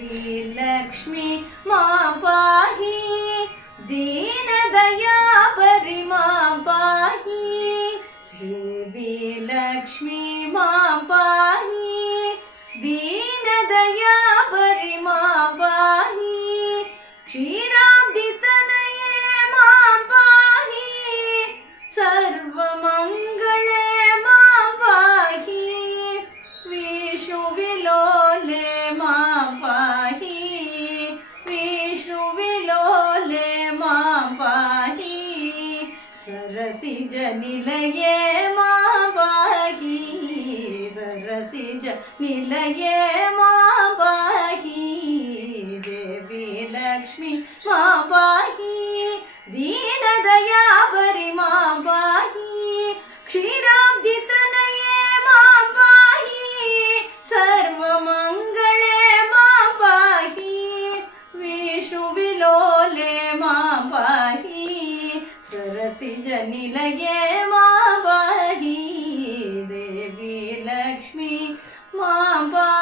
देवी लक्ष्मी मां पाहि दीनदयापरि मां पाहि देवी लक्ष्मी मां पाहि दीनदयापरि मां पाहि क्षीराब्धितनये मां पाहि सर्वमङ्गले मां पाहि विष्णुविलोले मां पाहि विष्णुविलोले मां पाहि सरसिजनिलये मां पाहि सरसिजनिलये मां पाहि देवी लक्ष्मी मां पाहि दीनदयापरि मां पाहि क्षीराब्धितनये मां पाहि सर्वमङ्गले मां पाहि विष्णुविलोले मां पाहि सरसिजनिलये मां पाहि देवी लक्ष्मी मां पाहि।